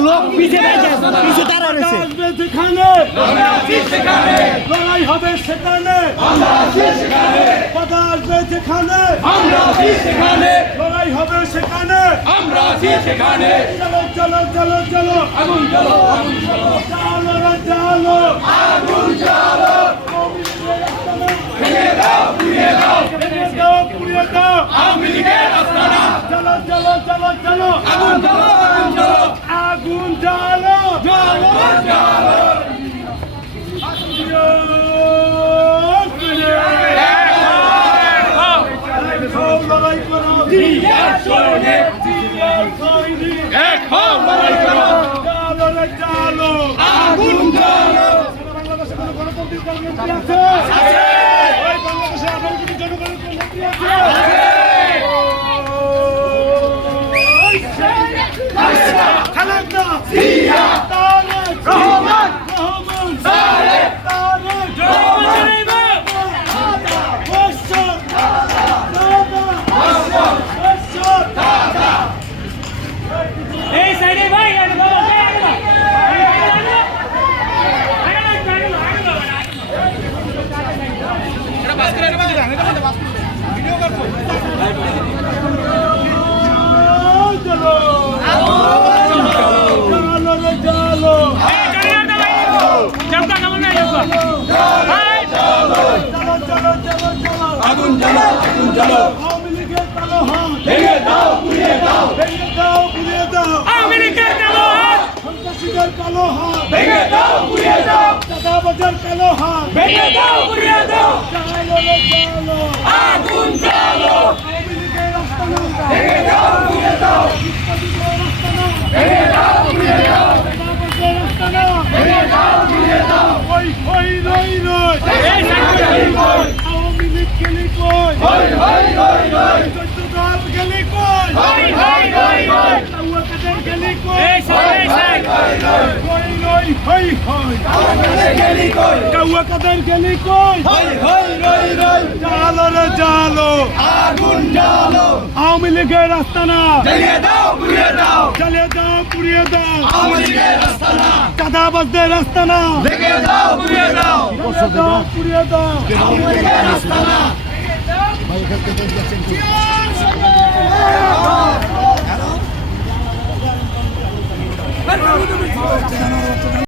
লোক পিছিয়ে তারা রয়েছে যেখানে লড়াই হবে সেখানে কথা আসবে যেখানে লড়াই হবে সেখানে চলো চলো চলো চলো আগুন চলো চালো রে চালো আগুন চালো পুড়িয়ে দাও পুড়িয়ে দাও আওয়ামী লীগের আস্তানা চলো চলো চলো চলো আগুন চলো আগুন জ্বালো বাংলাদেশে কোনো গণতান্ত্রিক নেত্রী আছে? বাংলাদেশে আঠারো কোটি জনগণের কোন নেত্রী আছে? খালেদা জিয়া তারেক রহমান তারেক রহমান এই সাইডে ভাই আগুন জ্বালো আগুন জ্বালো আওয়ামী লীগের কালো হাত ভেঙে দাও পুড়িয়ে দাও ভেঙে দাও পুড়িয়ে দাও আওয়ামী লীগের কালো হাত সন্ত্রাসীদের কালো হাত ভেঙে দাও পুড়িয়ে দাও চাঁদাবাজের কালো হাত ভেঙে দাও পুড়িয়ে দাও জ্বালো রে জ্বালো আগুন জ্বালো আওয়ামী লীগের আস্তানা ভেঙে দাও পুড়িয়ে দাও ভেঙে দাও পুড়িয়ে দাও চাঁদাবাজের আস্তানা ভেঙে দাও পুড়িয়ে দাও ওই ওই রই রই এই সাইডে কই আওয়ামী লীগ গেলি কই হই হই হই হই চোদ্দ দল গেলি কই হই হই হই হই কাউয়া কাদের গেলি কই এই সাইড রই রই হই হই গেলি কই কাউয়া কাদের গেলি কই হই হই রই রই জ্বালো রে জ্বালো আগুন জ্বালো আওয়ামী লীগের আস্তানা ভেঙে দাও পুড়িয়ে দাও জ্বালিয়ে দাও পুড়িয়ে দাও আওয়ামী লীগের আস্তানা চাঁদাবাজদের আস্তানা ভেঙে দাও পুড়িয়ে দাও জ্বালিয়ে দাও পুড়িয়ে দাও আওয়ামী লীগের আস্তানা